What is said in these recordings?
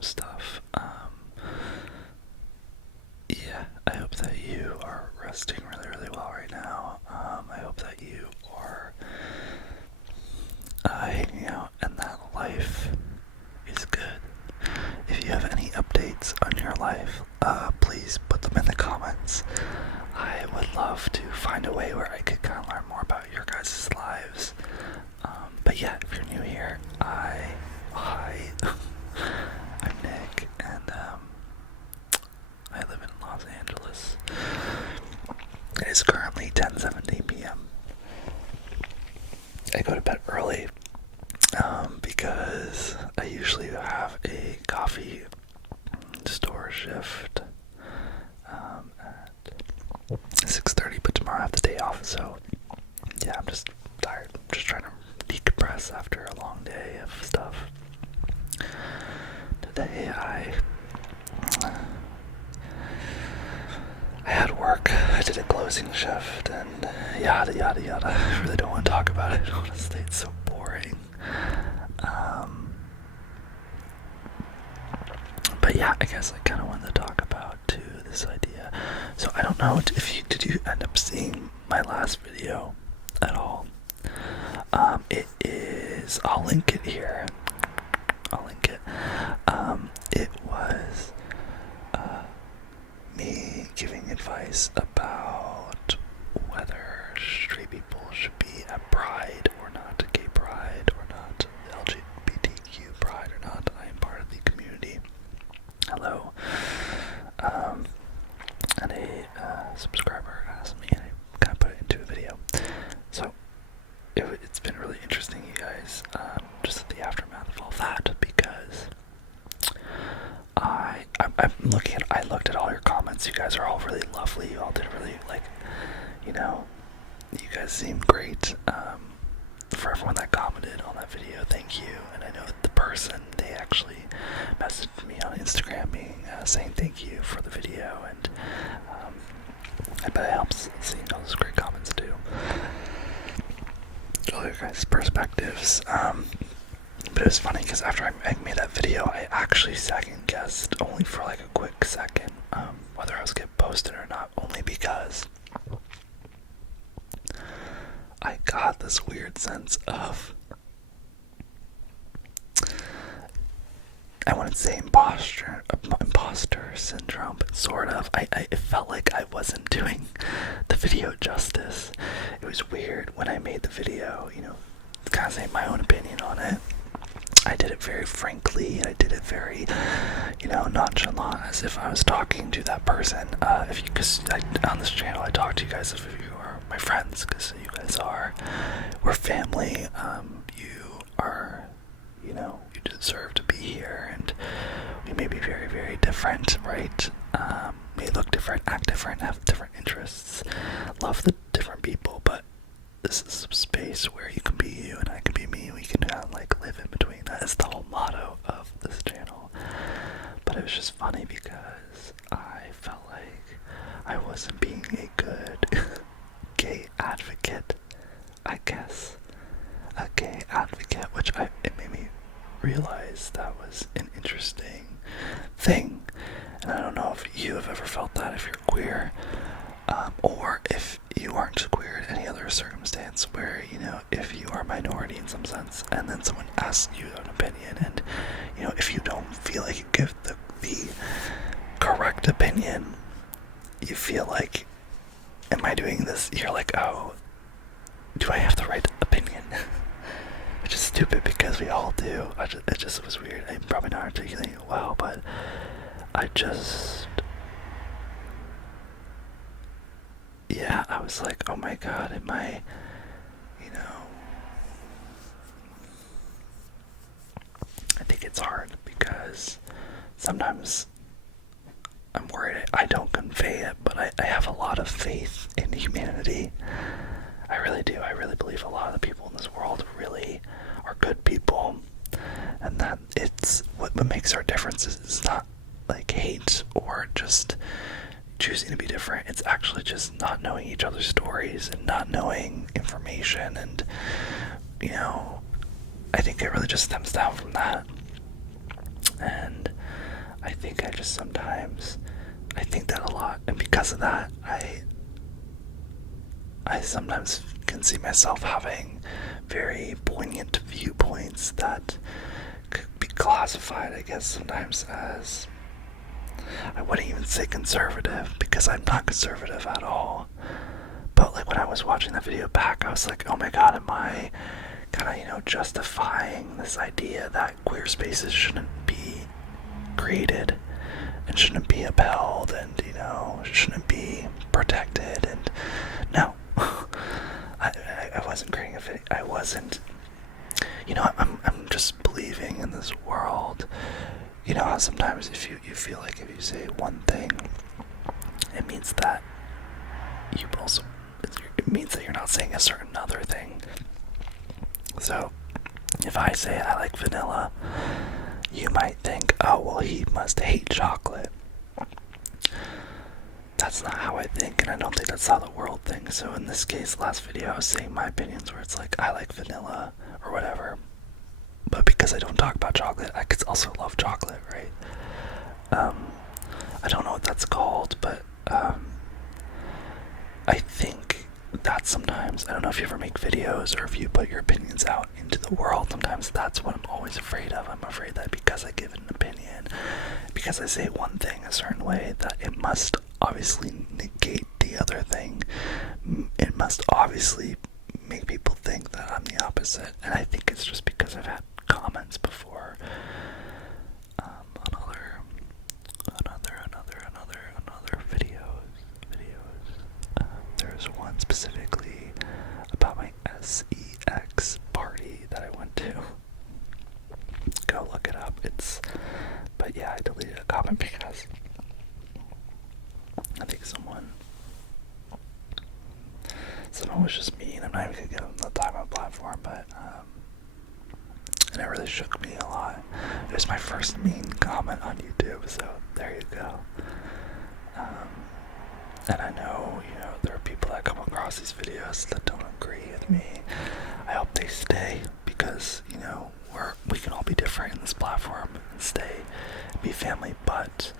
stuff. Yeah, I hope that you are resting really, really well right now. I hope that you are hanging out and that life is good. If you have any updates on your life, please put them in the comments. I would love to find a way where I could kind of learn more about your guys' lives. But yeah, if you're new here, hi, I'm Nick, and I live in Los Angeles. It is currently 10:17 p.m. I go to bed early because I usually have a coffee store shift at 6:30, but tomorrow I have the day off, so yeah, I'm just tired. I'm just trying to decompress after a long day of stuff. Today I had work. I did a closing shift and yada yada yada. I really don't want to talk about it, honestly. It's so boring. But yeah, I guess I kind of wanted to talk about too this idea. So I don't know if did you end up seeing my last video at all? It is, I'll link it here. I'll link it. It was me giving advice about whether straight people should be at Pride or not, gay Pride or not, LGBTQ Pride or not. I am part of the community. Hello. And a subscriber asked me, and I kind of put it into a video. So it's been really interesting, you guys, just the aftermath of all that, because I looked at all your comments. You guys are all really lovely. You all did really, like, you know, you guys seem great. For everyone that commented on that video, thank you. And I know the person, they actually messaged me on Instagram saying thank you for the video, and I bet it helps seeing all those great comments too. All your guys' perspectives. But it was funny because after I made that video, I actually second guessed, only for like a quick second, whether I was getting posted or not, only because I got this weird sense of, I wouldn't say imposter syndrome, but sort of. It felt like I wasn't doing the video justice. It was weird when I made the video, you know, kind of saying my own opinion on it. I did it very frankly, and I did it very, you know, nonchalant, as if I was talking to that person. Because on this channel, I talk to you guys if you are my friends, because you guys are, we're family. You are, you know, you deserve to be here, and we may be very, very different, right? May look different, act different, have different interests, love the different people, but this is a space where you can be you and I can be me. We can kind of like live in between. That is the whole motto of this channel. But it was just funny because I felt like I wasn't being a good gay advocate, I guess. A gay advocate, which it made me realize that was an interesting thing. And I don't know if you have ever felt that, if you're queer, or if you aren't queer in any other circumstance where, you know, if you are a minority in some sense, and then someone asks you an opinion, and, you know, if you don't feel like you give the correct opinion, you feel like, am I doing this? You're like, oh, do I have the right opinion? Which is stupid because we all do. It just was weird. I'm probably not articulating it well, but yeah, I was like, oh my god, am I, you know, I think it's hard because sometimes I'm worried I don't convey it, but I have a lot of faith in humanity. I really do. I really believe a lot of the people in this world really are good people, and that it's what makes our differences is not like hate or just choosing to be different. It's actually just not knowing each other's stories and not knowing information, and, you know, I think it really just stems down from that. And I think I just sometimes, I think that a lot, and because of that, I sometimes can see myself having very poignant viewpoints that could be classified, I guess, sometimes as, I wouldn't even say conservative, because I'm not conservative at all. But like when I was watching the video back, I was like, oh my god, am I kind of, justifying this idea that queer spaces shouldn't be created and shouldn't be upheld and, shouldn't be protected? And no, I wasn't creating a video. I wasn't, I'm just believing in this world. You know how sometimes if you feel like if you say one thing, it means that it means that you're not saying a certain other thing. So if I say I like vanilla, you might think, oh well, he must hate chocolate. That's not how I think, and I don't think that's how the world thinks. So in this case, last video I was saying my opinions where it's like I like vanilla or whatever, but because I don't talk about chocolate, I could also love chocolate, right? I don't know what that's called, but I think that sometimes, I don't know if you ever make videos or if you put your opinions out into the world, sometimes that's what I'm always afraid of. I'm afraid that because I give an opinion, because I say one thing a certain way, that it must obviously negate the other thing. It must obviously make people think that I'm the opposite, and I think it's just because I've had comments before on other videos. There's one specifically about my sex party that I went to. Go look it up. But yeah, I deleted a comment because I think someone was just mean. I'm not even gonna give them the time on platform, but and it really shook me a lot. It was my first mean comment on YouTube, so there you go. And I know, there are people that come across these videos that don't agree with me. I hope they stay because, we can all be different in this platform and be family, but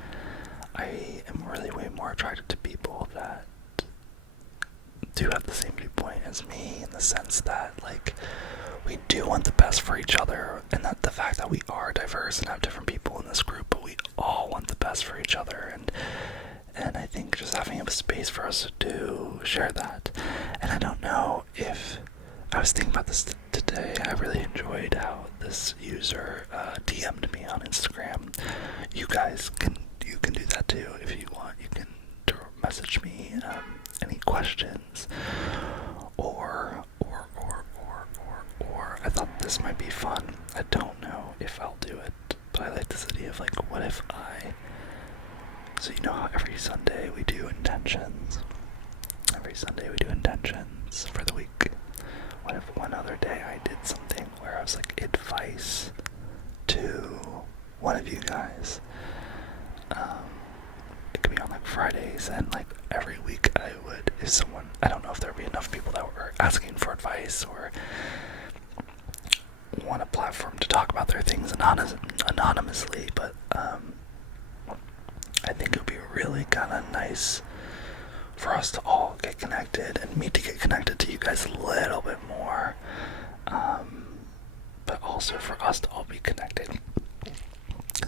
I am really way more attracted to people that do have the same viewpoint as me, in the sense that, like, we do want the best for each other, and that the fact that we are diverse and have different people in this group, but we all want the best for each other, and I think just having a space for us to share that. And I don't know if, I was thinking about this today, I really enjoyed how this user DM'd me on Instagram. You guys can do that too if you want. You can message me any questions, or I thought this might be fun. I don't know if I'll do it, but I like this idea of like, what if so how every Sunday we do intentions. Every Sunday we do intentions for the week. What if one other day I did something where I was like advice to one of you guys? It could be on like Fridays, and like every week I would, I don't know if there'd be enough people that were asking for advice or want a platform to talk about their things anonymously, but I think it would be really kind of nice for us to all get connected, and me to get connected to you guys a little bit more, but also for us to all be connected.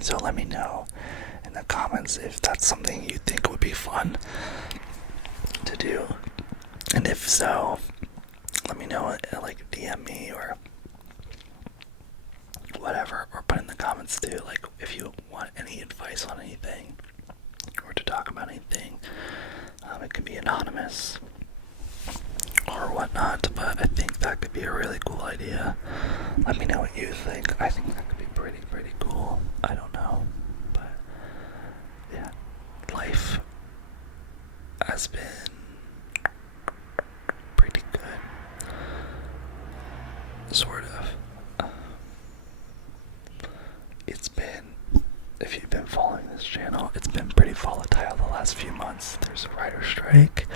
So let me know in the comments if that's something you think would be fun to do, and if so, let me know, like DM me or whatever, or put in the comments too, like if you want any advice on anything or to talk about anything. It can be anonymous or whatnot, but I think that could be a really cool idea. Let me know what you think. I think that could be pretty cool. I don't know, but yeah, life has been pretty good, sort of. It's been, if you've been following this channel, it's been pretty volatile the last few months. There's a writer strike.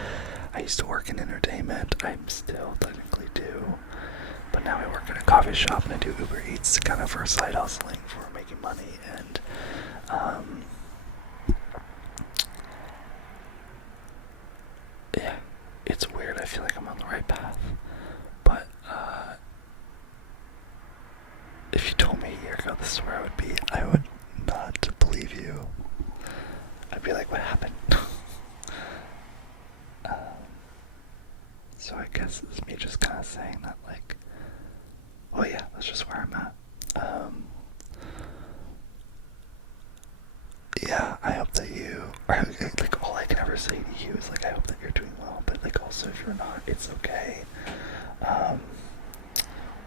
I used to work in entertainment. I still technically do, but now I work in a coffee shop and I do Uber Eats kind of for side hustling for making money, and you, I'd be like, what happened? So I guess it's me just kind of saying that, like, oh yeah, that's just where I'm at. Yeah, I hope that you, or like, all I can ever say to you is, like, I hope that you're doing well, but, like, also if you're not, it's okay.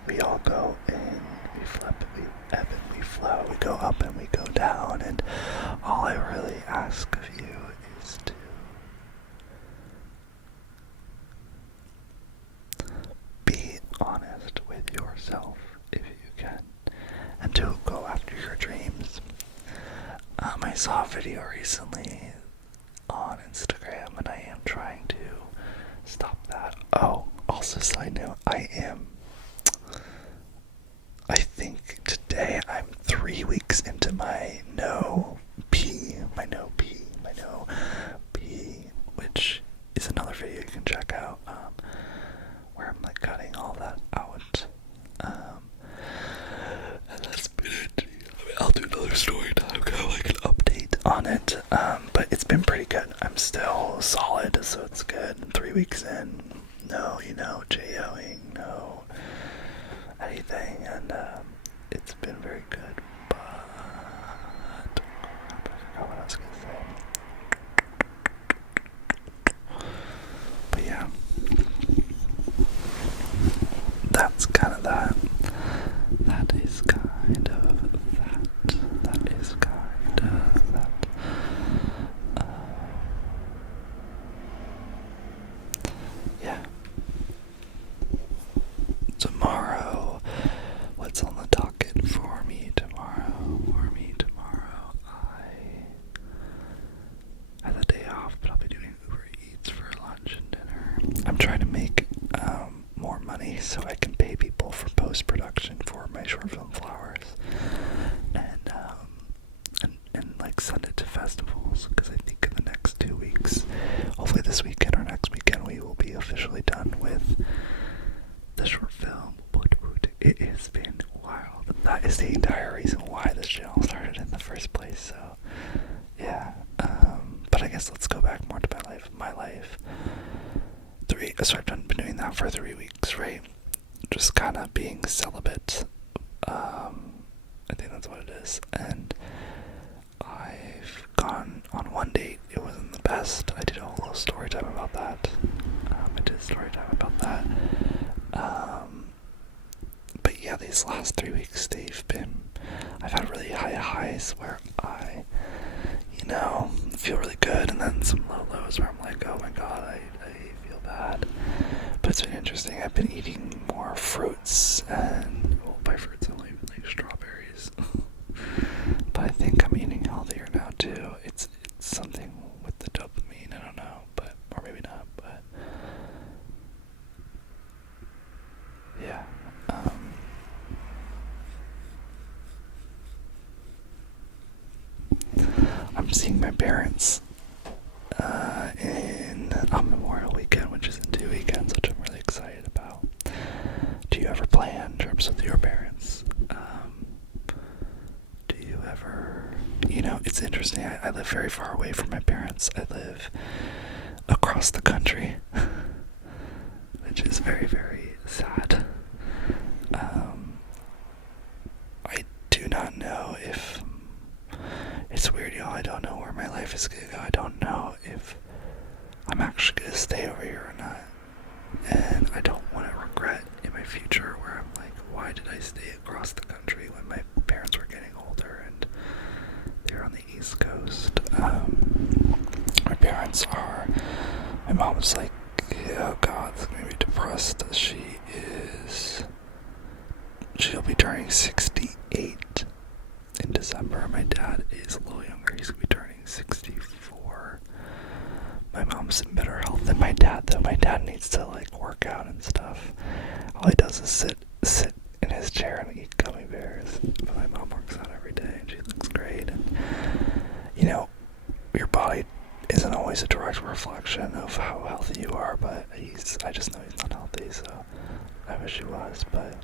We all go in, we flip, we ebb and we flow, we go up and we go down, and all I really ask of you is to be honest with yourself if you can, and to go after your dreams. I saw a video recently on Instagram, and I am trying to stop that. Oh, also side note, I think today I'm 3 weeks into my no pee, which is another video you can check out, where I'm like cutting all that out. And that's been it. I'll do another story time, kind of like an update on it. But it's been pretty good. I'm still solid, so it's good. 3 weeks in, no, JOing, no anything, and it's been very good. But I forgot what I was gonna say. But yeah, that's kind of that. That is kind of that. That is kind of that. Yeah. Tomorrow, what's on the docket for me tomorrow? I have the day off, but I'll be doing Uber Eats for lunch and dinner. I'm trying to make more money so I can pay people for post-production for my short film Flowers, and like send it to festivals, because I think in the next 2 weeks, hopefully this weekend or next weekend, we will be officially done with the short film. It has been wild. That is the entire reason why this channel started in the first place, so yeah. But I guess let's go back more to my life. So I've been doing that for 3 weeks, right? Just kind of being celibate. I think that's what it is. And I've gone on one date. It wasn't the best. I did a whole little story time about that. But yeah, these last 3 weeks, I've had really high highs where I, feel really good, and then some low lows where I'm like, oh my god, I feel bad. But it's been interesting. I've been eating more fruits, and by fruits I only mean like strawberries. But I think I'm eating healthier now too. It's something with the dopamine, I don't know, or maybe not, but yeah. I'm seeing my parents on Memorial Weekend, which is in 2 weekends, which I'm really excited about. Do you ever plan trips with your parents? Do you ever, it's interesting. I live very far away from my parents. I live across the country, which is very, very sad. I do not know if, it's weird, y'all. I don't know where my life is gonna go. I don't know if I'm actually gonna stay over here or not. And I don't want to regret in my future where I'm like, why did I stay across the country when my parents were getting older and they're on the East Coast? My mom's like, oh god, it's gonna be depressed. She'll be turning 68 in December. My dad is a little younger. He's gonna be turning 64. My mom's in better health than my dad, though. My dad needs to like work out and stuff. All he does is sit in his chair and eat gummy bears. But my mom works out every day and she looks great. And your body isn't always a direct reflection of how healthy you are, but I just know he's not healthy, so I wish he was. But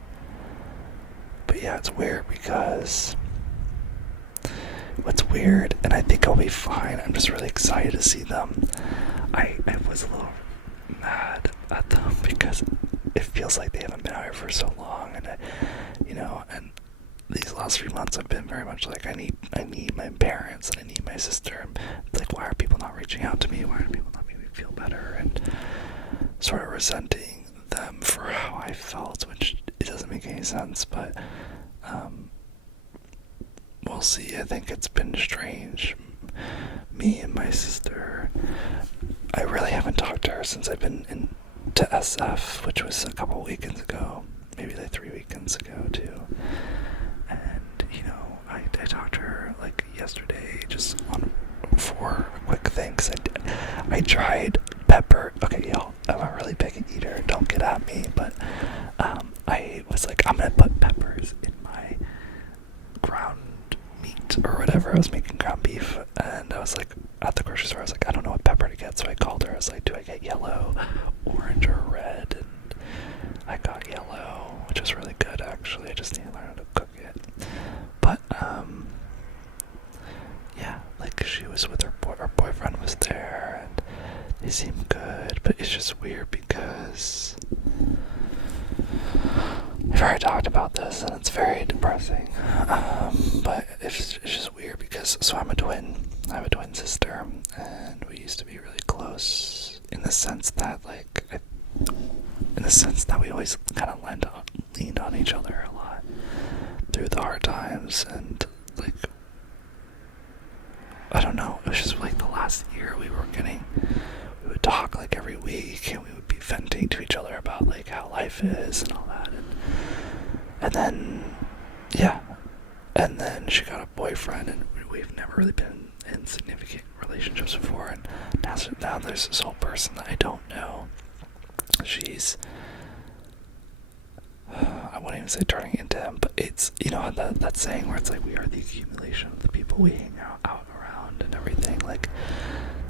yeah, it's weird because what's weird, and I think I'll be fine. I'm just really excited to see them. I was a little mad at them because it feels like they haven't been out here for so long, and and these last few months have been very much like I need my parents and I need my sister. It's like, why are people not reaching out to me? Why are people not making me feel better? And sort of resenting them for how I felt, which it doesn't make any sense, but we'll see. I think it's been strange. Me and my sister, I really haven't talked to her since I've been to SF, which was a couple weekends ago, maybe like 3 weekends ago too. And I talked to her like yesterday, just for a quick thing, 'cause I tried pepper. Okay, y'all, I'm a really big eater, don't get at me, but I was like, I'm gonna put peppers in my ground meat or whatever. I was making ground beef, and I was like, at the grocery store, I was like, I don't know what pepper to get, so I called her. I was like, do I get yellow, orange, or red? And I got yellow, which is really good, actually. I just need to learn how to cook it. But yeah, like, she was with her boyfriend was there, and they seemed good, but it's just weird because I've already talked about this, and it's very depressing. But it's just weird because, so I'm a twin. I have a twin sister, and we used to be really close in the sense that, we always kind of leaned on each other a lot through the hard times, and like, I don't know, it was just like the last year we would talk like every week, and we would be venting to each other about like how life is and all that, and then she got a boyfriend, and we've never really been in significant relationships before, and now there's this whole person that I don't know. She's I wouldn't even say turning into him, but it's, that saying where it's like, we are the accumulation of the people we hang out around and everything. Like,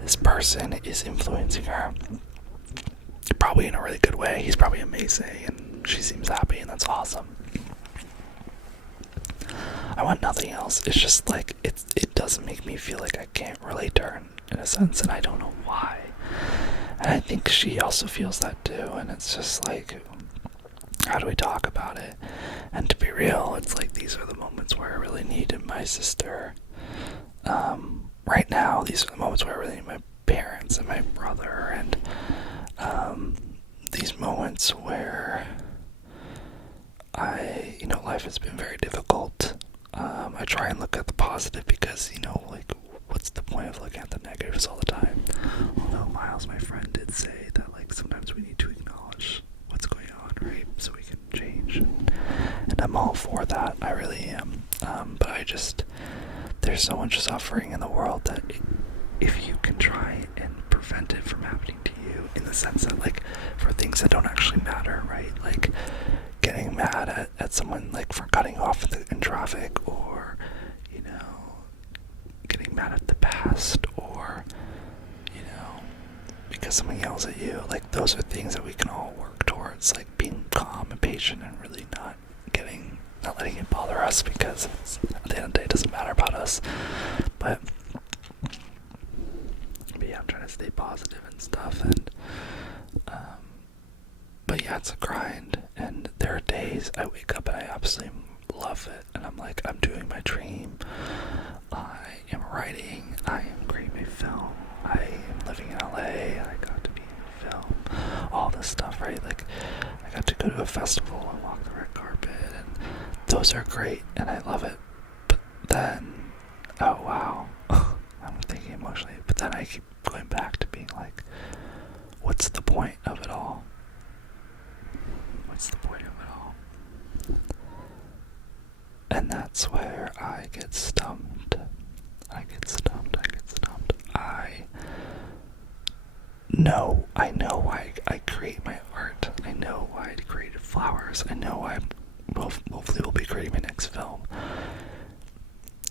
this person is influencing her, probably in a really good way. He's probably amazing, and she seems happy, and that's awesome. I want nothing else. It's just like, it doesn't make me feel like I can't relate to her in a sense, and I don't know why. And I think she also feels that too, and it's just like, how do we talk about it? And to be real, it's like, these are the moments where I really needed my sister. Right now, these are the moments where I really need my parents and my brother, and these moments where life has been very difficult. I try and look at the positive because, like, what's the point of looking at the negatives all the time? Although Miles, my friend, did say that, like, sometimes we need to acknowledge what's going on, right? So we can change. And I'm all for that. I really am. But there's so much suffering in the world that if you can try and prevent it from happening to you, in the sense that, like, for things that don't actually matter, right? Like, getting mad at someone, like, for cutting off in traffic, or, getting mad at the past, or, because someone yells at you. Like, those are things that we can all work towards, like being calm and patient and really not letting it bother us, because at the end of the day, it doesn't matter about us. But yeah, I'm trying to stay positive and stuff, and but yeah, it's a grind, and there are days I wake up and I absolutely love it, and I'm like, I'm doing my dream, I am writing, I am creating my film, I am living in LA, I got to be in a film, all this stuff, right? Like, I got to go to a festival and walk the red carpet, and those are great, and I love it. But then, oh wow, I'm thinking emotionally, but then I keep going back to being like, what's the point of it all? What's the point of it all? And that's where I get stumped. I know why I create my art. I know why I created flowers. I know why hopefully will be creating my next film.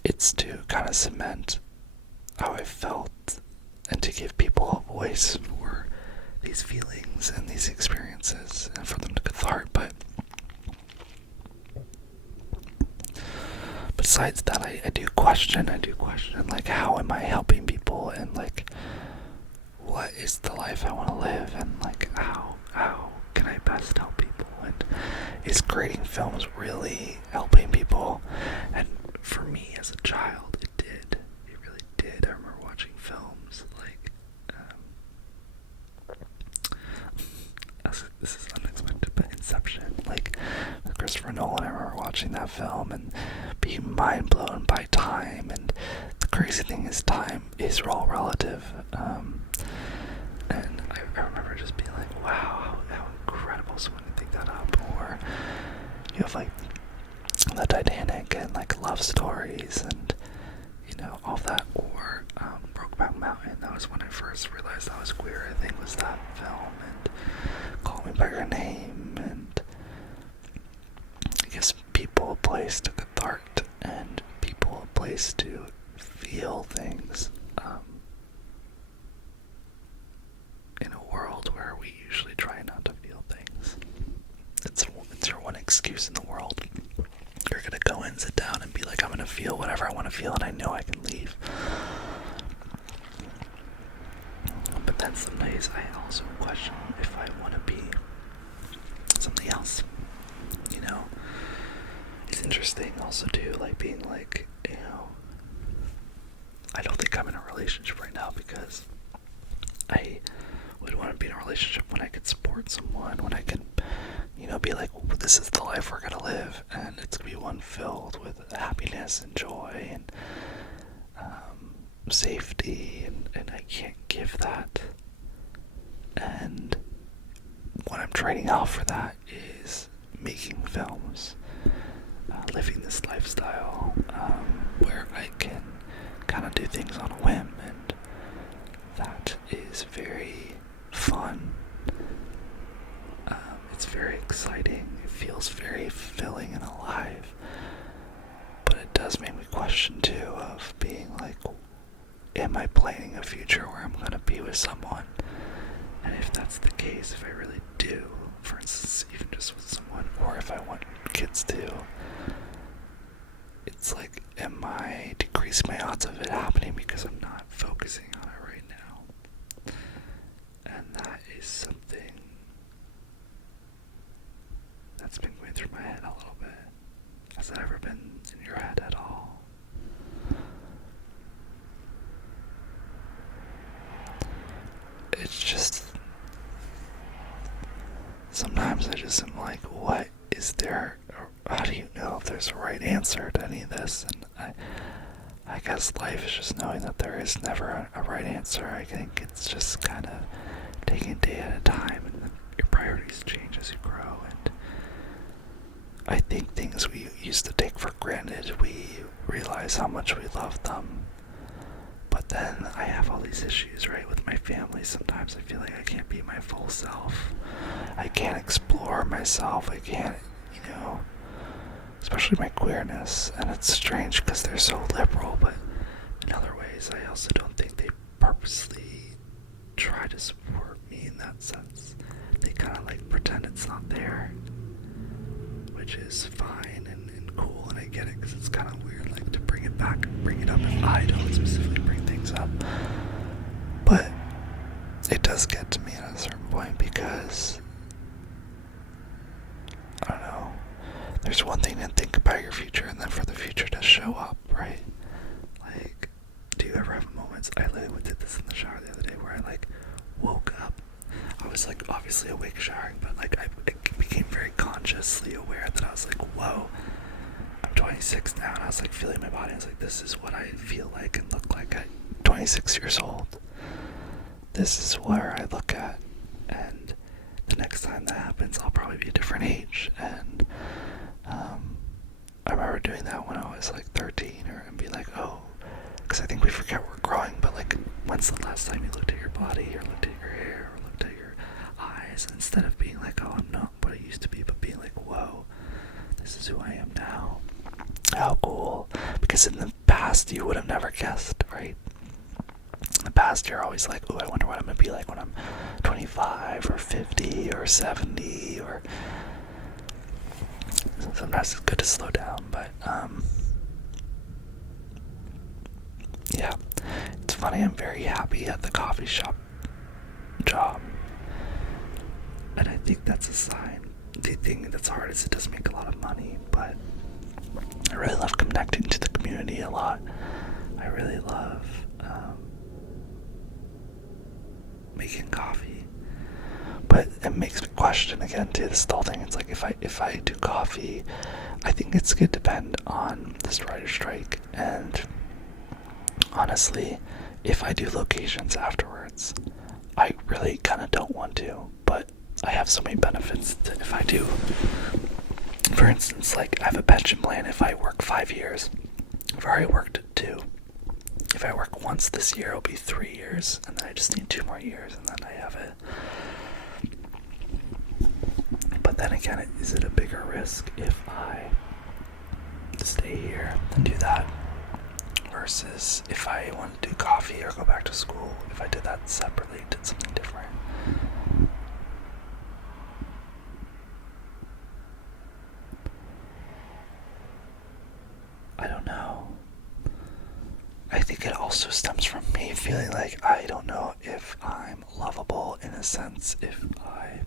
It's to kind of cement how I felt and to give people a voice for these feelings and these experiences, and for them to cathartic. But besides that, I do question, like, how am I helping people, and like, what is the life I want to live, and like, how can I best help people, and is creating films really helping people? And for me as a child, it really did. I remember watching films like, this is unexpected, but Inception, like with Christopher Nolan. I remember watching that film and being mind blown by time, and the crazy thing is time is all relative, and I remember just being like, wow, how incredible someone can think that up. Or you have like the Titanic and like love stories and, you know, all that. Or Brokeback Mountain, that was when I first realized I was queer, I think, was that film. And Call Me By Your Name, and it gives people a place to cathartic, and people a place to feel things, in a world where we usually try not to feel things. It's your one excuse in the world. You're gonna go and sit down and be like, I'm gonna feel whatever I want to feel, and I know I can leave. But then some days I also question if I want to be something else. You know, it's interesting also too, like being like, you know, I don't think I'm in a relationship right now because I would want to be in a relationship when I could support someone, when I could, you know, be like, well, this is the life we're gonna live, and it's gonna be one filled with happiness and joy and safety, and I can't give that. And what I'm trading off for that is making films, living this lifestyle, where I can kind of do things on a whim, and that is very fun. It's very exciting. It feels very fulfilling and alive. But it does make me question too, of being like, am I planning a future where I'm going to be with someone? And if that's the case, if I really do, for instance, even just with someone, or if I want kids to, it's like, am I decreasing my odds of it happening because I'm not focusing on it right now? And that is something that's been going through my head a little bit. Has that ever been in your head at all? It's just, sometimes I just am like, what is there, how do you know if there's a right answer to any of this? And I guess life is just knowing that there is never a right answer. I think it's just kind of taking a day at a time, and your priorities change as you grow. And I think things we used to take for granted, we realize how much we love them. But then I have all these issues, right, with my family. Sometimes I feel like I can't be my full self. I can't explore myself. I can't, you know, especially my queerness. And it's strange because they're so liberal, but in other ways I also don't think they purposely try to support me in that sense. They kind of like pretend it's not there, which is fine and cool, and I get it because it's kind of weird, like, to bring it back, bring it up if I don't specifically bring things up. But it does get to me at a certain point because, I don't know, there's one thing to think about your future and then for the future to show up, right? Like, do you ever have moments, I literally did this in the shower the other day, where I like woke up, I was like obviously awake showering, but like I became very consciously aware that I was like, whoa, I'm 26 now, and I was like feeling my body. I was like, this is what I feel like and look like at 26 years old. This is where I look at, and the next time that happens, I'll probably be a different age. And I remember doing that when I was like 13, and be like, oh, because I think we forget we're growing, but like, when's the last time you looked at your body, or looked at your hair, or looked at your eyes, instead of being like, oh, I'm not what I used to be, but being like, whoa, this is who I am now. How cool. Because in the past, you would have never guessed, right? In the past, you're always like, oh, I wonder what I'm going to be like when I'm 25, or 50, or 70, or... Sometimes it's good to slow down, but yeah, it's funny, I'm very happy at the coffee shop job. And I think that's a sign. The thing that's hard is it doesn't make a lot of money, but I really love connecting to the community a lot. I really love making coffee. But it makes me question again too, this whole thing. It's like if I do coffee, I think it's gonna depend on this writer strike, and honestly, if I do locations afterwards, I really kinda don't want to, but I have so many benefits that if I do. For instance, like I have a pension plan if I work 5 years. I've already worked 2. If I work once this year, it'll be 3 years, and then I just need 2 more years, and then I have it. But then again, is it a bigger risk if I stay here and do that versus if I want to do coffee or go back to school? If I did that separately, did something different. I don't know. I think it also stems from me feeling like I don't know if I'm lovable, in a sense, if I'm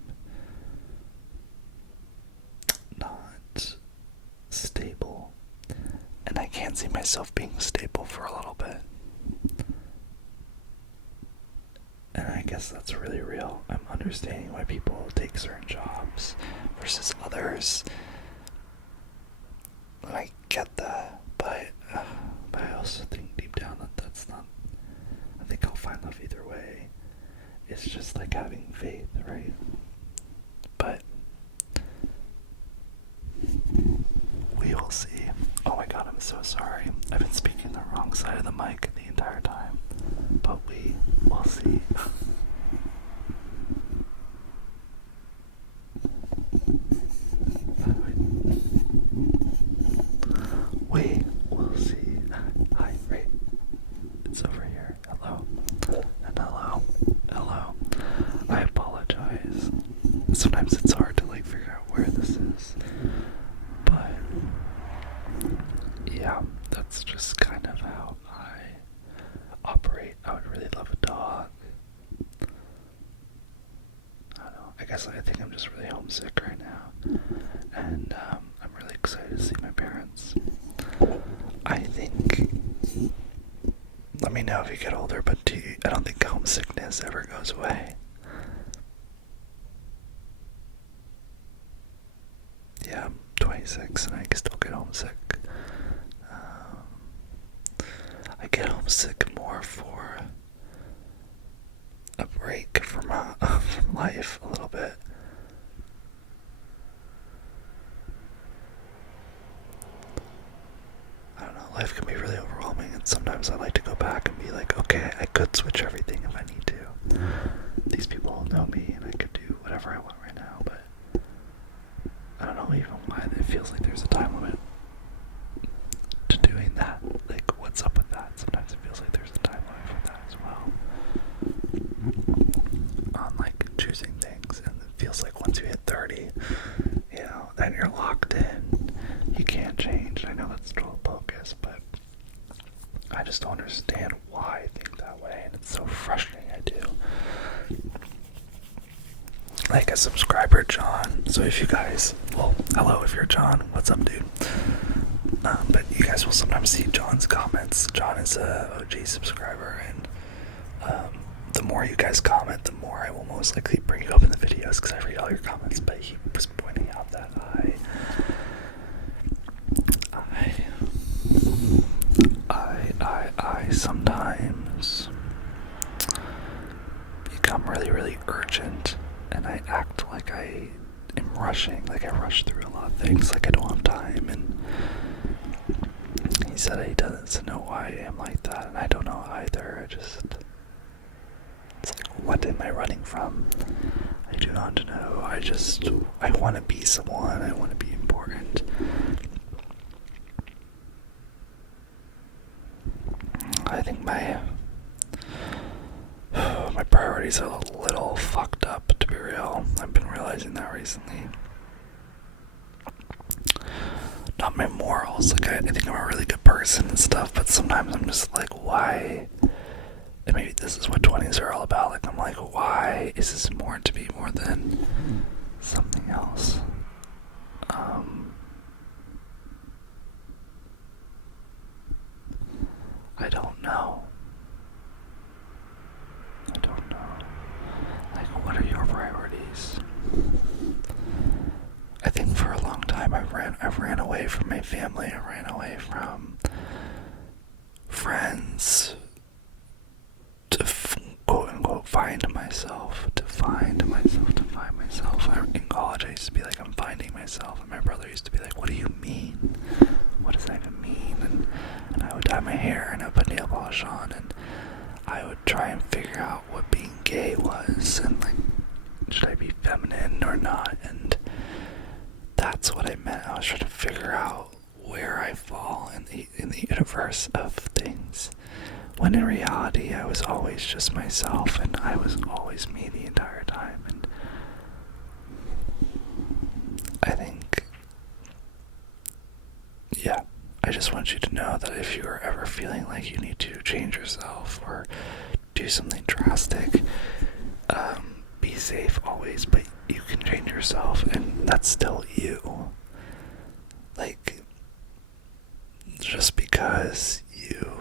not stable. And I can't see myself being stable for a little bit. And I guess that's really real. I'm understanding why people take certain jobs versus others. And I get that, but I also think deep down that that's not. I think I'll find love either way. It's just like having faith, right? But we will see. Oh my god, I'm so sorry. I've been speaking the wrong side of the mic the entire time. But we will see. We will see. Hi, Ray. It's over here. Hello. And hello. Hello. I apologize. Sometimes it's hard to like figure out where this is. But yeah, that's just kind of how I operate. I would really love a dog. I don't know. I think I'm just really homesick right now. And I'm really excited to see my parents. I think, let me know if you get older, but I don't think homesickness ever goes away. Yeah, I'm 26 and I can still get homesick. I get homesick more for a break from life a little bit. I don't know, life can be really overwhelming, and sometimes I like to go back and be like, okay, I could switch everything if I need to. These people know me and I could do whatever I want right now, but I don't know even why it feels like there's a time limit to doing that. Like, what's up with that? Sometimes it feels like there's a time limit for that as well. On like choosing things, and it feels like once you hit 30, you know, then you're locked in. You can't change. I know that's total bogus, but I just don't understand why I think that way, and it's so frustrating. I do. Like a subscriber, John. So if you guys, well, hello if you're John. What's up, dude? But you guys will sometimes see John's comments. John is a OG subscriber, and the more you guys comment, the more I will most likely bring you up in the videos because I read all your comments. But he was pointing out that I sometimes become really, really urgent, and I act like I am rushing, like I rush through a lot of things, like I don't have time. And he said he doesn't know why I am like that, and I don't know either. It's like, what am I running from? I do not know. I want to be someone. I want to be important. I think my priorities are a little fucked up, to be real. I've been realizing that recently. not my morals. Like I think I'm a really good person and stuff, but sometimes I'm just like, why? And maybe this is what 20s are all about. Like I'm like, why is this important to me more than something else? I don't know. Like, what are your priorities? I think for a long time I've ran away from my family. I ran away from friends to quote unquote find myself. In college I used to be like, I'm finding myself, and my brother used to be like, what do you mean? What does that even mean? And I would dye my hair and I would put nail polish on, and I would try and figure out what being gay was, and like, should I be feminine or not? And that's what I meant. I was trying to figure out where I fall in the universe of things, when in reality I was always just myself, and I was always me the entire time. And I think, yeah, I just want you to know that if you are ever feeling like you need to change yourself or do something drastic, be safe always, but you can change yourself, and that's still you. Like, just because you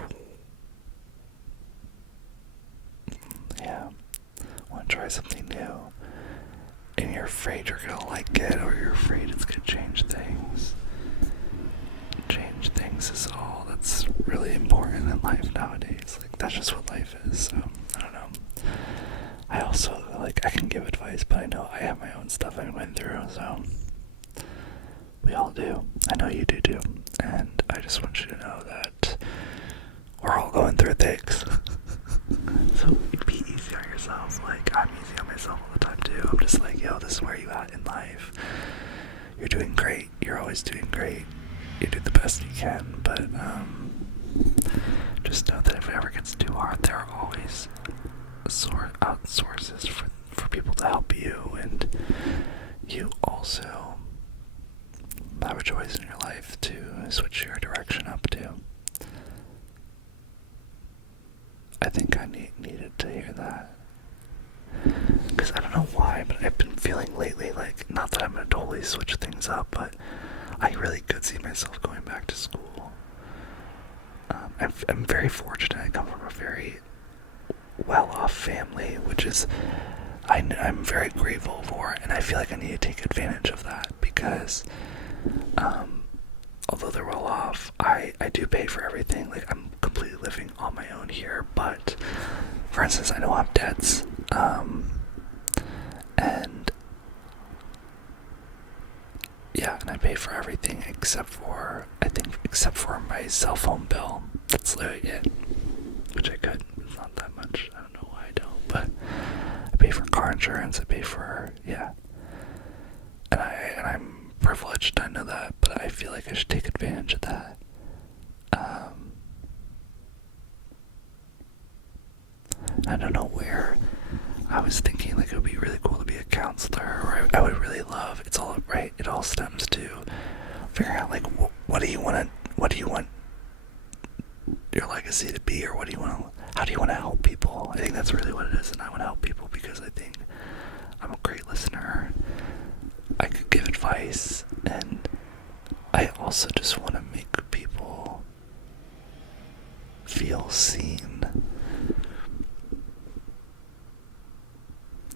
want to try something new and you're afraid you're gonna like it, or you're afraid it's gonna change things is all that's really important in life nowadays. Like, that's just what life is. So I don't know. I also, like, I can give advice, but I know I have my own stuff I went through, so we all do. I know you do too. And I just want you to know that we're all going through things. So be easy on yourself. Like, I'm easy on myself all the time too. I'm just like, yo, this is where you at in life. You're doing great. You're always doing great. You do the best you can, but just know that if it ever gets too hard, there are always sources for people to help you, and you also have a choice in your life to switch your direction up to. I think I needed to hear that, because I don't know why, but I've been feeling lately like, not that I'm gonna totally switch things up, but I really could see myself going back to school. I'm very fortunate. I come from a very well-off family, which is I'm very grateful for, and I feel like I need to take advantage of that, because although they're well off, I do pay for everything. Like, I'm completely living on my own here, but for instance, I know I have debts, and yeah, and I pay for everything except for my cell phone bill. That's literally it, which I could. It's not that much. I don't know why I don't, but I pay for car insurance. I pay for, yeah, and I'm privileged. I know that, but I feel like I should take advantage of that. I don't know where. I was thinking like it would be really cool to be a counselor, or I would really love. It's all right. It all stems to figuring out like what do you want your legacy to be, or how do you want to help people? I think that's really what it is, and I want to help people because I think I'm a great listener. I could give advice, and I also just want to make people feel seen,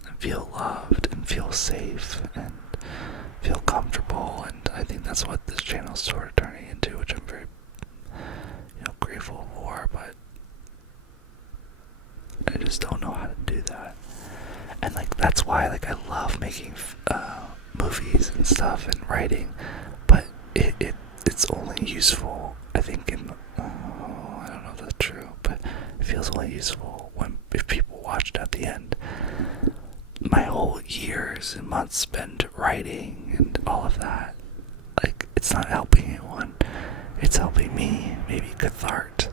and feel loved, and feel safe, and feel comfortable. And I think that's what this channel is sort of turning into, which I'm very, grateful for, but I just don't know how to do that. And like, that's why like I love making movies and stuff and writing, but it's only useful, I think, in I don't know if that's true, but it feels only useful if people watched at the end. My whole years and months spent writing and all of that, like, it's not helping anyone. It's helping me, maybe cathartic,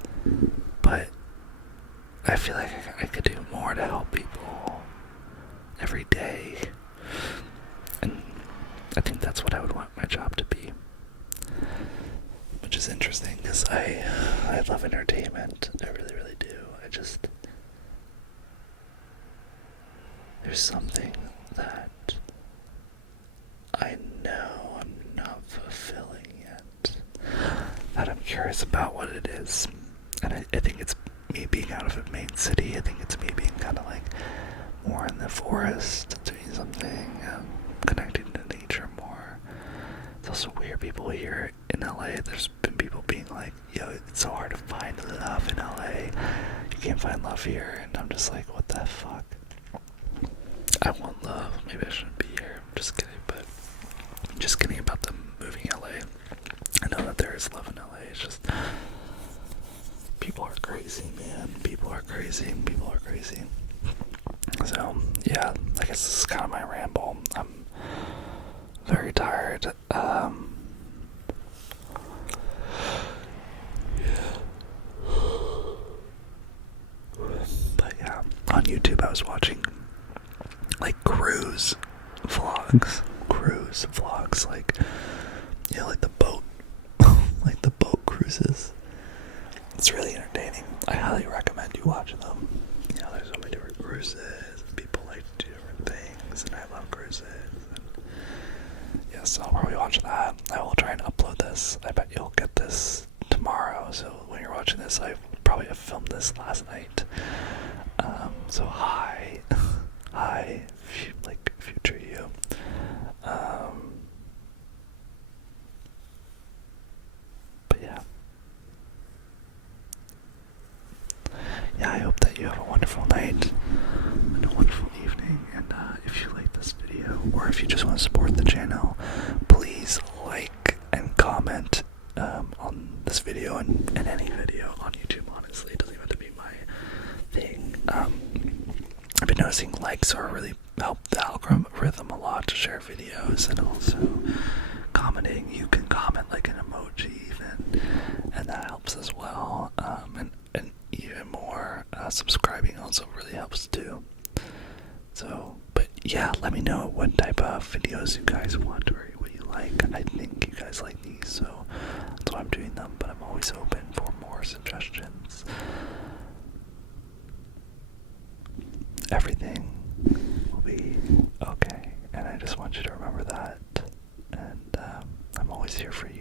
but I feel like I could do more to help people every day, and I think that's what I would want my job to be. which is interesting because I love entertainment. I really, really do. There's something that I know I'm not fulfilling yet, that I'm curious about what it is. And I think it's me being out of a main city. I think it's me being kind of like more in the forest, doing something, connecting to nature more. It's also weird, people here in LA, there's been people being like, yo, it's so hard to find love in LA. You can't find love here. And I'm just like, what the fuck? I want love. Maybe I shouldn't be here. I'm just kidding, but I'm just kidding about them moving LA. I know that there is love in LA. It's just people are crazy, man. People are crazy. So yeah, I guess this is kind of my ramble. I'm very tired. But yeah, on YouTube I was watching like cruise vlogs, like, you know, like the boat, like the boat cruises. It's really entertaining. I highly recommend you watching them. You know, there's so many different cruises, and people like to do different things, and I love cruises. And yeah, so I'll probably watch that. I will try and upload this. I bet you'll get this tomorrow, so when you're watching this, I probably have filmed this last night. So hi, like future you. But yeah. Yeah, I hope that you have a wonderful night and a wonderful evening. And if you like this video, or if you just want to support the channel, please like and comment on this video and any video on YouTube. Honestly, it doesn't even have to be my thing. I've been noticing likes are really help the algorithm a lot to share videos, and also commenting. You can comment like an emoji even, and that helps as well. And even more, subscribing also really helps too. So, but yeah, let me know what type of videos you guys want or what you like. I think you guys like these, so that's why I'm doing them, but I'm always open for more suggestions. Everything will be okay, and I just want you to remember that. And I'm always here for you.